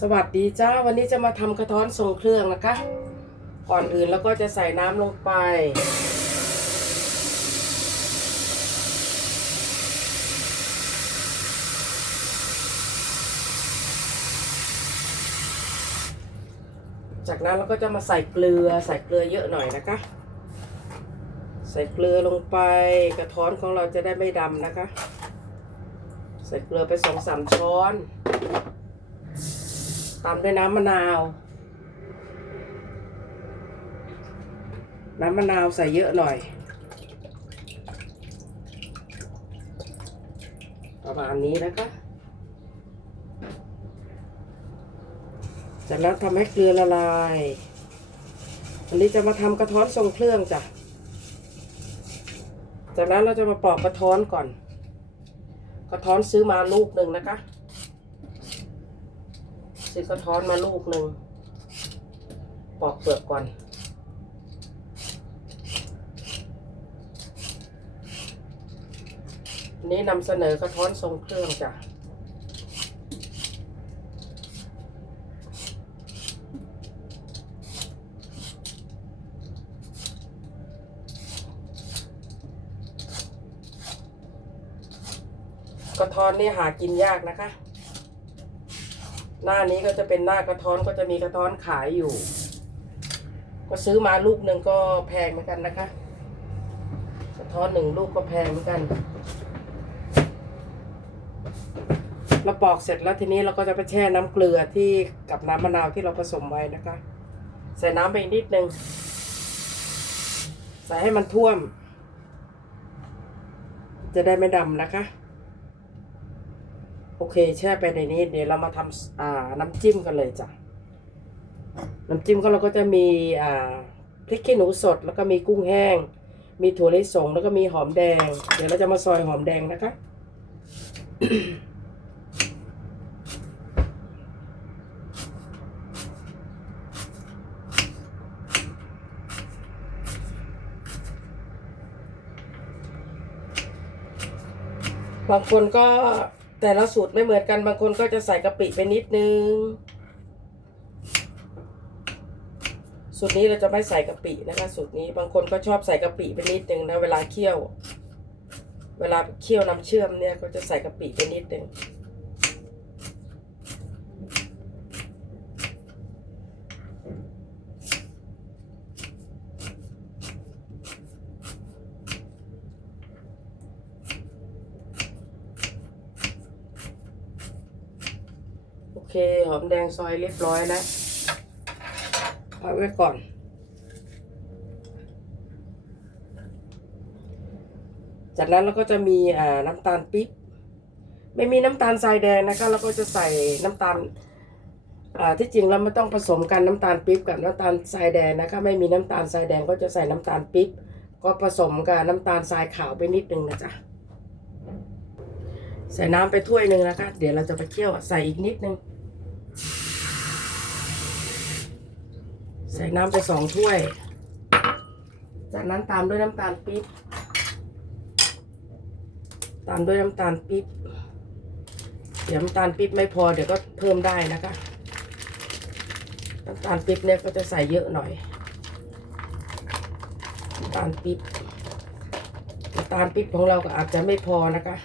สวัสดีจ้าวันนี้จะมาทำกระท้อนทรงเครื่องนะคะ ก่อนอื่นแล้วก็จะใส่น้ำลงไป จากนั้นเราก็จะมาใส่เกลือใส่เกลือเยอะหน่อยนะคะ ใส่เกลือลงไปกระท้อนของเราจะได้ไม่ดำนะคะ ใส่เกลือไปสองสามช้อน ตามด้วยน้ำมะนาว น้ำมะนาวใส่เยอะหน่อย ประมาณนี้นะคะจากนั้นทำให้เกลือละลาย อันนี้จะมาทำกระท้อนทรงเครื่องจ้ะ จากนั้นเราจะมาปอกกระท้อนก่อน กระท้อนซื้อมาลูกหนึ่งนะคะ ซื้อกระท้อนมาลูกหนึ่ง ปอกเปลือกก่อนนนี้นำเสนอกระท้อนทรงเครื่องจ้ะกระท้อนนี่หากินยากนะคะ หน้านี้ก็จะเป็นหน้ากระท้อนก็จะมีกระท้อนขายอยู่ ก็ซื้อมาลูกหนึ่งก็แพงเหมือนกันนะคะ กระท้อนหนึ่งลูกก็แพงเหมือนกันเราปอกเสร็จแล้วทีนี้เราก็จะไปแช่น้ำเกลือที่กับน้ำมะนาวที่เราผสมไว้นะคะ ใส่น้ำไปนิดนึง ใส่ให้มันท่วม จะได้ไม่ดำนะคะ เคแช่ไปในนี้ เดี๋ยวเรามาทำอ่าน้ำจิ้มกันเลยจ้ะ น้ำจิ้มก็เราก็จะมีอ่าพริกขี้หนูสด แล้วก็มีกุ้งแห้ง มีถั่วลิสงแล้วก็มีหอมแดง เดี๋ยวเราจะมาซอยหอมแดงนะคะบางคนก็ แต่ละสูตรไม่เหมือนกันบางคนก็จะใส่กะปิไปนิดนึง สูตรนี้เราจะไม่ใส่กะปินะคะสูตรนี้บางคนก็ชอบใส่กะปิไปนิดนึงนะเวลาเคี่ยว เวลาเคี่ยวน้ำเชื่อมเนี่ยก็จะใส่กะปิไปนิดนึง เคหอมแดงซอยเรียบร้อยแล้วพักไว้ก่อน จากนั้นเราก็จะมีอ่าน้ำตาลปิ๊บ ไม่มีน้ำตาลทรายแดงนะคะเราก็จะใส่น้ำตาลอ่าที่จริงเราไม่ต้องผสมกันน้ำตาลปิ๊บกับน้ำตาลทรายแดงนะคะไม่มีน้ำตาลทรายแดงก็จะใส่น้ำตาลปิ๊บก็ผสมกับน้ำตาลทรายขาวไปนิดนึงนะจ๊ะใส่น้ำไปถ้วยหนึ่งนะคะ เดี๋ยวเราจะไปเคี่ยวใส่อีกนิดนึง ใส่น้ำไปสองถ้วย จากนั้นตามด้วยน้ำตาลปิ๊บ ตามด้วยน้ำตาลปิ๊บ เดี๋ยวน้ำตาลปิ๊บไม่พอเดี๋ยวก็เพิ่มได้นะคะ น้ำตาลปิ๊บเนี่ยก็จะใส่เยอะหน่อย น้ำตาลปิ๊บ น้ำตาลปิ๊บของเราก็อาจจะไม่พอนะคะ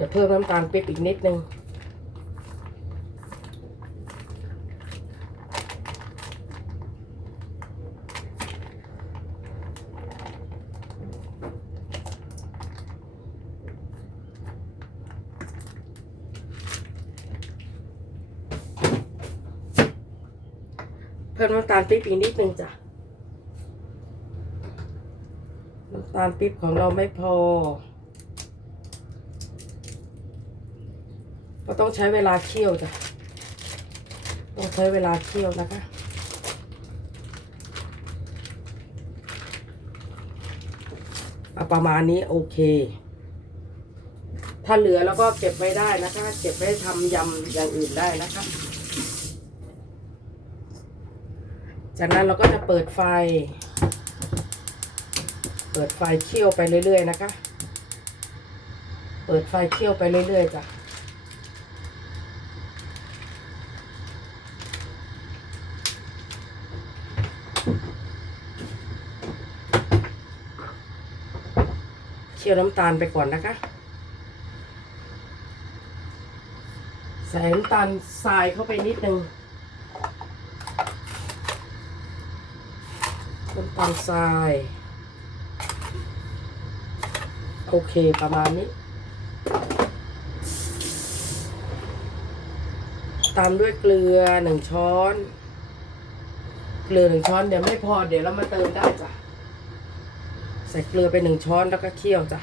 ดี๋ยวเพิ่มน้ำตาลปิ๊บอีกนิดนึง เพิ่มน้ำตาลปิ๊บอีกนิดนึงจ้ะน้ำตาลปิ๊บของเราไม่พอ ก็ต้องใช้เวลาเคี่ยวจ้ะต้องใช้เวลาเคี่ยวนะคะเอาประมาณนี้โอเค ถ้าเหลือแล้วก็เก็บไว้ได้นะคะ เก็บไว้ทำยำอย่างอื่นได้นะคะ จากนั้นเราก็จะเปิดไฟ เปิดไฟเคี่ยวไปเรื่อยๆนะคะ เปิดไฟเคี่ยวไปเรื่อยๆจ้ะ คี่ยวน้ำตาลไปก่อนนะคะ ใส่น้ำตาลทรายเข้าไปนิดนึงน้ำตาลทราย โอเคประมาณนี้ ตามด้วยเกลือหนึ่งช้อน เกลือหนึ่งช้อนเดี๋ยวไม่พอเดี๋ยวเรามาเติมได้จ้ะ ใส่เกลือไปหนึ่งช้อนแล้วก็เคี่ยวจ้ะ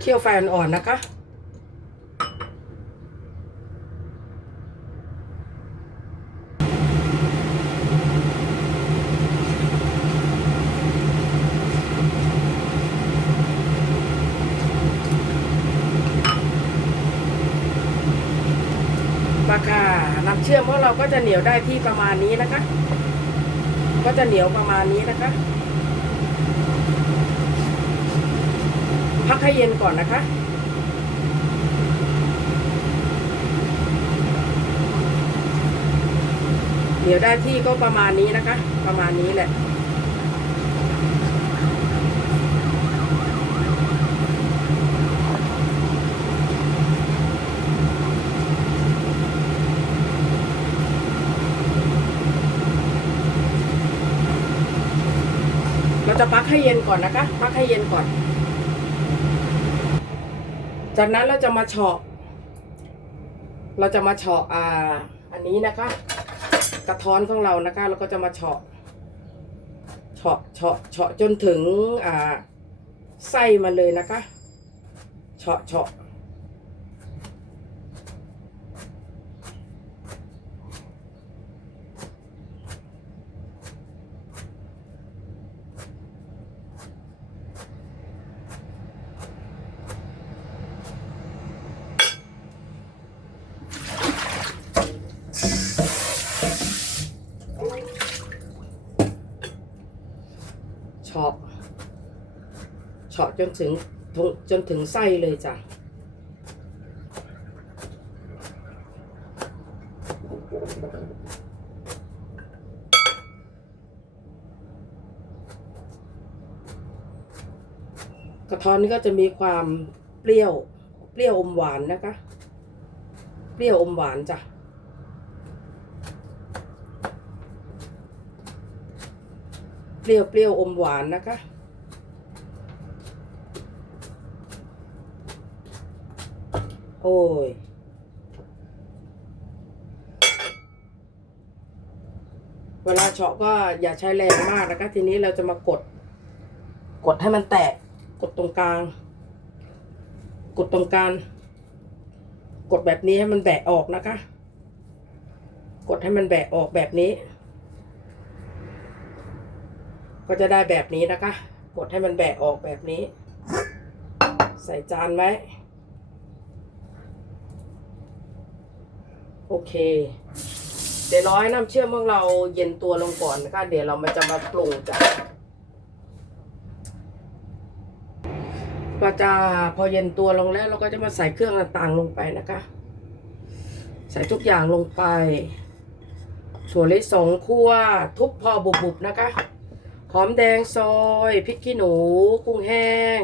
เคี่ยวไฟอ่อนๆนะคะ ค่ะน้ำเชื่อมของเราก็จะเหนียวได้ที่ประมาณนี้นะคะ ก็จะเหนียวประมาณนี้นะคะ พักให้เย็นก่อนนะคะเดี๋ยวได้ที่ก็ประมาณนี้นะคะ ประมาณนี้แหละ จะพักให้เย็นก่อนนะคะ พักให้เย็นก่อน จากนั้นเราจะมาเฉาะ เราจะมาเฉาะอ่า อันนี้นะคะ กระท้อนของเรานะคะเราก็จะมาเฉาะเฉาะเฉาะเฉาะจนถึงอ่าไส้มันเลยนะคะเฉาะเฉาะ เฉาะเฉาะจนถึงทงจนถึงไส้เลยจ้ะกระท้อนนี่ก็จะมีความเปรี้ยว เปรี้ยวอมหวานนะคะ เปรี้ยวอมหวานจ้ะ เปรี้ยวเปรี้ยวอมหวานนะคะโอ้ย เวลาเฉาะก็อย่าใช้แรงมากนะคะ ทีนี้เราจะมากด กดให้มันแตก กดตรงกลาง กดตรงกลาง กดแบบนี้ให้มันแบะออกนะคะ กดให้มันแบะออกแบบนี้ ก็จะได้แบบนี้นะคะ กดให้มันแบะออกแบบนี้ ใส่จานไว้ โอเค เดี๋ยวร้อยน้ำเชื่อมของเราเย็นตัวลงก่อนนะคะ เดี๋ยวเรามาจะมาปรุงจ้ะก็จะพอเย็นตัวลงแล้วเราก็จะมาใส่เครื่องต่างๆลงไปนะคะ ใส่ทุกอย่างลงไปถั่วลิสงคั่วทุบพอบุบๆนะคะ หอมแดงซอยพริกขี้หนู กุ้งแห้ง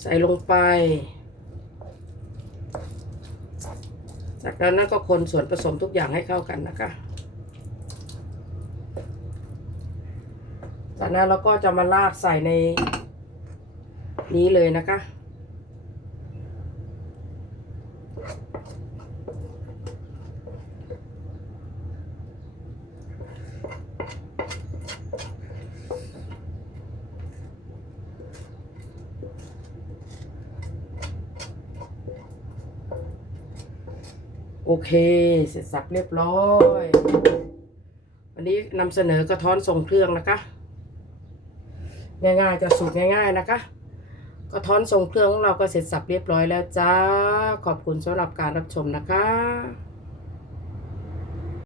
ใส่ลงไป จากนั้นก็คนส่วนผสมทุกอย่างให้เข้ากันนะคะ จากนั้นเราก็จะมาราดใส่ในนี้เลยนะคะ โอเค เสร็จสับเรียบร้อย วันนี้นำเสนอกระท้อนทรงเครื่องนะคะ ง่ายๆจะสูตรง่าย ๆนะคะ กระท้อนทรงเครื่องของเราก็เสร็จสับเรียบร้อยแล้วจ้า ขอบคุณสำหรับการรับชมนะคะ